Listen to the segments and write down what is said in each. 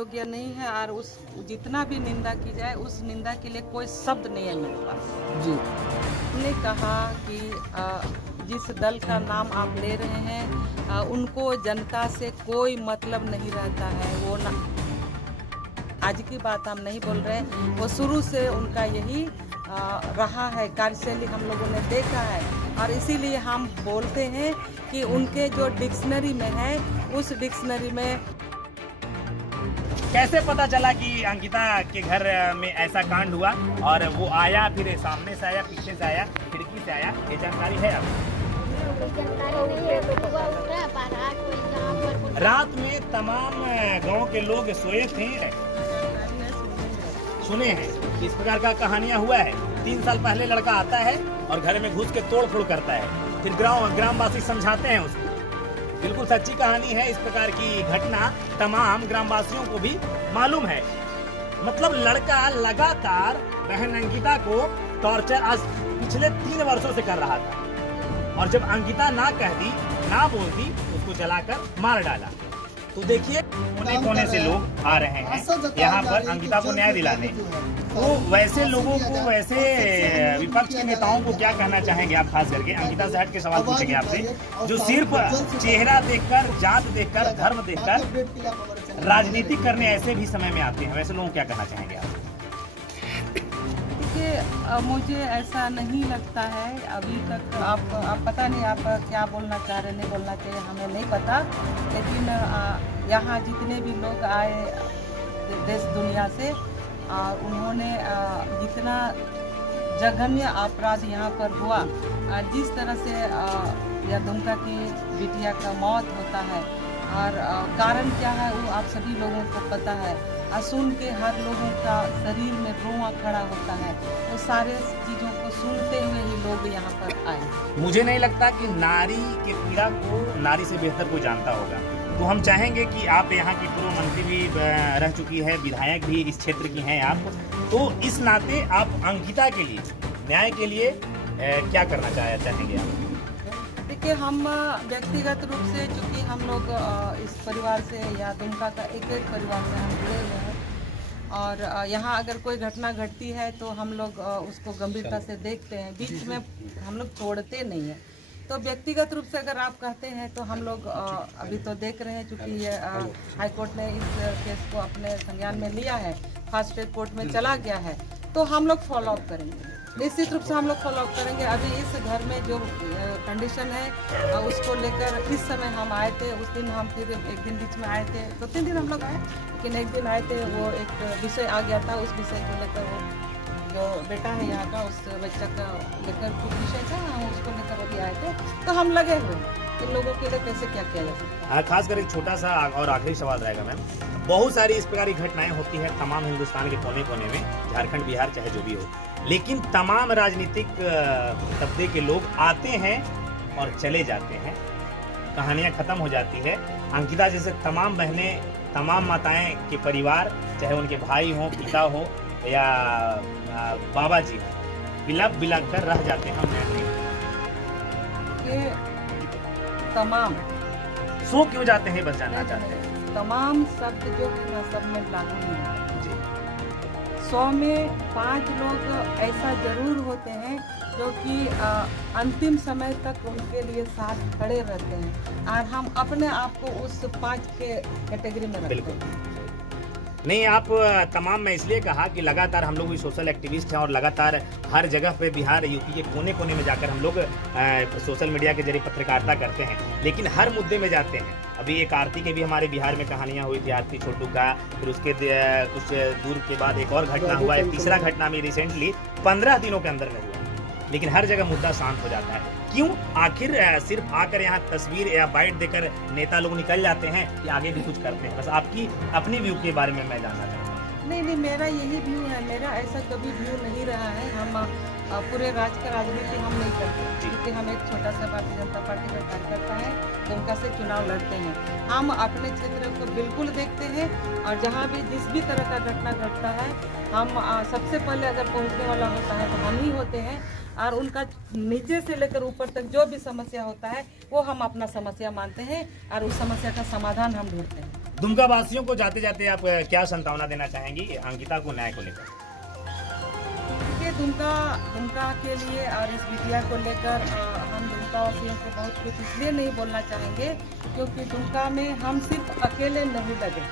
योग्य नहीं है और उस जितना भी निंदा की जाए उस निंदा के लिए कोई शब्द नहीं है मेरे पास जी। ने कहा कि जिस दल का नाम आप ले रहे हैं उनको जनता से कोई मतलब नहीं रहता है। वो ना आज की बात हम नहीं बोल रहे, वो शुरू से उनका यही रहा है, कार्यशैली हम लोगों ने देखा है और इसीलिए हम बोलते हैं कि उनके जो डिक्शनरी में है उस डिक्शनरी में। कैसे पता चला कि अंकिता के घर में ऐसा कांड हुआ और वो आया, फिर सामने से आया, पीछे से आया, खिड़की से आया, ये जानकारी है आपको? रात में तमाम गांव के लोग सोए थे, सुने हैं इस प्रकार का कहानियां हुआ है। 3 साल पहले लड़का आता है और घर में घुस के तोड़ फोड़ करता है, फिर ग्रामवासी समझाते हैं उसको। बिल्कुल सच्ची कहानी है। इस प्रकार की घटना तमाम ग्रामवासियों को भी मालूम है। मतलब लड़का लगातार बहन अंकिता को टॉर्चर आज पिछले 3 वर्षों से कर रहा था और जब अंकिता ना कह दी, ना बोल दी, उसको जलाकर मार डाला। तो देखिए कोने कोने से लोग आ रहे हैं यहाँ पर अंकिता को न्याय दिलाने। तो वैसे लोगों को, वैसे विपक्ष के नेताओं को क्या कहना चाहेंगे आप? खास करके अंकिता से हट के सवाल पूछेंगे आपसे, जो सिर्फ चेहरा देखकर, जात देखकर, धर्म देखकर राजनीति करने ऐसे भी समय में आते हैं, वैसे लोगों को क्या कहना चाहेंगे आप? मुझे ऐसा नहीं लगता है अभी तक। आप पता नहीं आप क्या बोलना चाह रहे, नहीं बोलना चाहिए, हमें नहीं पता। लेकिन यहाँ जितने भी लोग आए देश दुनिया से और उन्होंने जितना जघन्य अपराध यहाँ पर हुआ, जिस तरह से यह दुमका की बिटिया का मौत होता है और कारण क्या है वो आप सभी लोगों को पता है। सुन के हर लोगों का शरीर में रोंवा खड़ा होता है। वो सारे चीज़ों को सुनते हुए ही लोग यहाँ पर आए। मुझे नहीं लगता कि नारी के पीड़ा को नारी से बेहतर कोई जानता होगा। तो हम चाहेंगे कि आप यहाँ की पूर्व मंत्री भी रह चुकी है, विधायक भी इस क्षेत्र की हैं आप, तो इस नाते आप अंकिता के लिए, न्याय के लिए क्या करना चाहेंगे आप? देखिए, हम व्यक्तिगत रूप से, चूँकि हम लोग इस परिवार से या दुमका का एक परिवार से हम जुड़े हुए हैं और यहाँ अगर कोई घटना घटती है तो हम लोग उसको गंभीरता से देखते हैं, बीच में हम लोग छोड़ते नहीं हैं। तो व्यक्तिगत रूप से अगर आप कहते हैं तो हम लोग अभी तो देख रहे हैं, चूँकि हाईकोर्ट ने इस केस को अपने संज्ञान में लिया है, फास्ट ट्रैक कोर्ट में चला गया है, तो हम लोग फॉलो अप करेंगे, निश्चित रूप से हम लोग फॉलो अप करेंगे। अभी इस घर में जो कंडीशन है उसको लेकर इस समय हम आए थे, उस दिन हम फिर एक दिन बीच में आए थे, 2-3 दिन हम लोग आए, लेकिन एक दिन आए थे, वो एक विषय आ गया था, उस विषय को लेकर वो जो बेटा है यहाँ का, उस बच्चा का लेकर कुछ विषय था, हम उसको लेकर अभी आए थे। तो हम लगे हुए इन लोगों के लिए कैसे क्या किया जा सकता है। खास कर एक छोटा सा और आखिरी सवाल रहेगा मैम, बहुत सारी इस प्रकार की घटनाएं होती हैं तमाम हिंदुस्तान के कोने कोने में, झारखंड, बिहार, चाहे जो भी हो, लेकिन तमाम राजनीतिक तबके के लोग आते हैं और चले जाते हैं, कहानियां खत्म हो जाती है। अंकिता जैसे तमाम बहनें, तमाम माताएं के परिवार, चाहे उनके भाई हो, पिता हो या बाबा जी हो, बिलख कर रह जाते हैं। तमाम सो क्यों जाते हैं, बस जानना चाहते हैं। तमाम शब्द जो है सब में लागू नहीं है। 100 में 5 लोग ऐसा जरूर होते हैं जो कि अंतिम समय तक उनके लिए साथ खड़े रहते हैं और हम अपने आप को उस 5 के कैटेगरी में रखते हैं। नहीं, आप तमाम, मैं इसलिए कहा कि लगातार हम लोग भी सोशल एक्टिविस्ट हैं और लगातार हर जगह पे बिहार, यूपी के कोने कोने में जाकर हम लोग सोशल मीडिया के जरिए पत्रकारिता करते हैं, लेकिन हर मुद्दे में जाते हैं। अभी एक आरती के भी हमारे बिहार में कहानियां हुई थी, आरती छोटू का, फिर उसके कुछ दूर के बाद एक और घटना हुआ, एक तीसरा घटना में रिसेंटली 15 दिनों के अंदर में हुआ, लेकिन हर जगह मुद्दा शांत हो जाता है। क्यों? आखिर सिर्फ आकर यहाँ तस्वीर या बाइट देकर नेता लोग निकल जाते हैं कि आगे भी कुछ करते हैं? बस आपकी अपनी व्यू के बारे में मैं जानना चाहता हूँ। नहीं, मेरा यही व्यू है, मेरा ऐसा कभी व्यू नहीं रहा है। हम पूरे राज्य का राजनीति हम नहीं करते, क्योंकि हम एक छोटा सा भारतीय जनता पार्टी का कार्यकर्ता है, दुमका से चुनाव लड़ते हैं। हम अपने क्षेत्र को बिल्कुल देखते हैं और जहाँ भी जिस भी तरह का घटना घटता है, हम सबसे पहले अगर पहुँचने वाला होता है तो हम ही होते हैं और उनका नीचे से लेकर ऊपर तक जो भी समस्या होता है वो हम अपना समस्या मानते हैं और उस समस्या का समाधान हम ढूंढते हैं। दुमका वासियों को जाते जाते आप क्या संतावना देना चाहेंगी अंकिता को न्याय को लेकर? देखिए, दुमका के लिए और इस बिटिया को लेकर हम दुमका वासियों को बहुत कुछ इसलिए नहीं बोलना चाहेंगे क्योंकि दुमका में हम सिर्फ अकेले नहीं लगे।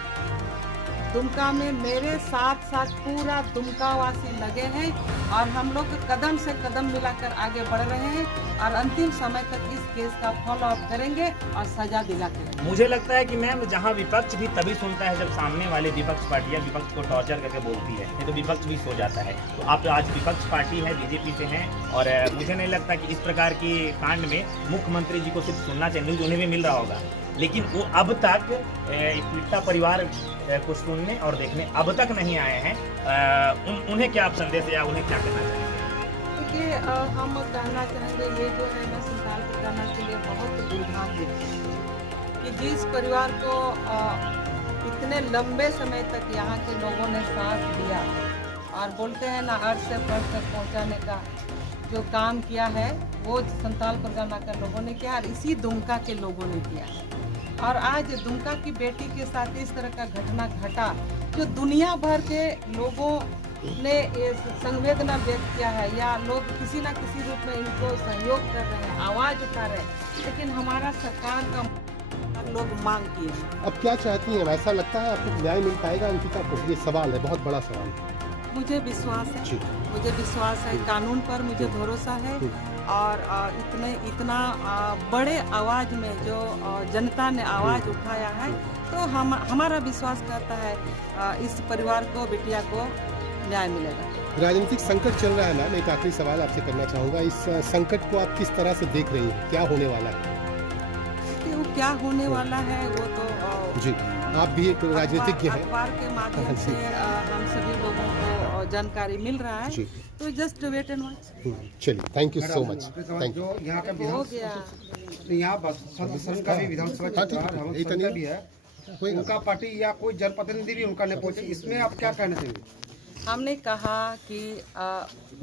दुमका में मेरे साथ साथ पूरा दुमका वासी लगे हैं और हम लोग कदम से कदम मिलाकर आगे बढ़ रहे हैं और अंतिम समय तक इस केस का फॉलो अप करेंगे और सजा दिलाकर। मुझे लगता है कि मैम जहां विपक्ष भी तभी सुनता है जब सामने वाले विपक्ष पार्टियां विपक्ष को टॉर्चर करके बोलती है, नहीं तो विपक्ष भी सो जाता है। तो आप आज विपक्ष पार्टी है, बीजेपी से हैं और मुझे नहीं लगता कि इस प्रकार की कांड में मुख्यमंत्री जी को सिर्फ सुनना चाहिए, न्यूज उन्हें भी मिल रहा होगा, लेकिन वो अब तक पीड़िता परिवार को सुनने और देखने अब तक नहीं आए हैं। उन्हें क्या आप संदेश या उन्हें क्या कहना चाहेंगे? देखिए, हम कहना चाहेंगे ये जो है ना संताल परगना के लिए बहुत दुर्भाग्य है कि जिस परिवार को इतने लंबे समय तक यहाँ के लोगों ने साथ दिया और बोलते हैं ना अर्थ से फर्श तक पहुँचाने का जो काम किया है वो संताल परगना के लोगों ने किया और इसी दुमका के लोगों ने किया। और आज दुमका की बेटी के साथ इस तरह का घटना घटा जो दुनिया भर के लोगों ने संवेदना व्यक्त किया है या लोग किसी ना किसी रूप में इनको सहयोग कर रहे हैं, आवाज़ उठा रहे हैं, लेकिन हमारा सरकार का लोग मांग किए हैं। अब क्या चाहती हैं? ऐसा लगता है आपको न्याय मिल पाएगा अंकिता को? ये सवाल है, बहुत बड़ा सवाल है। मुझे विश्वास है, मुझे विश्वास है, कानून पर मुझे भरोसा है और इतना बड़े आवाज़ में जो जनता ने आवाज़ उठाया है तो हमारा विश्वास करता है इस परिवार को, बिटिया को न्याय मिलेगा। राजनीतिक संकट चल रहा है मैम, एक आखिरी सवाल आपसे करना चाहूँगा, इस संकट को आप किस तरह से देख रही हैं? क्या होने वाला है? वो क्या होने वाला है वो तो जी, आप भी एक राजनीतिज्ञ हैं। अखबार के माध्यम से हम सभी लोगों को जानकारी मिल रहा है, तो जस्ट वेट एंड वॉच। चलिए, thank you so much. Thank you. यहाँ का हो गया यहाँ सदन का भी विधानसभा का भी है, उनका पार्टी या कोई जनप्रतिनिधि भी उनका नहीं पहुंचे, इसमें आप क्या कहना चाहेंगे? हमने कहा कि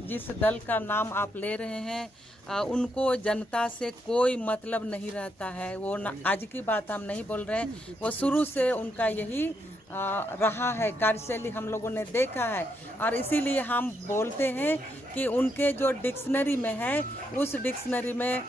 जिस दल का नाम आप ले रहे हैं उनको जनता से कोई मतलब नहीं रहता है। वो आज की बात हम नहीं बोल रहे हैं, वो शुरू से उनका यही रहा है, कार्यशैली हम लोगों ने देखा है और इसीलिए हम बोलते हैं कि उनके जो डिक्शनरी में है उस डिक्शनरी में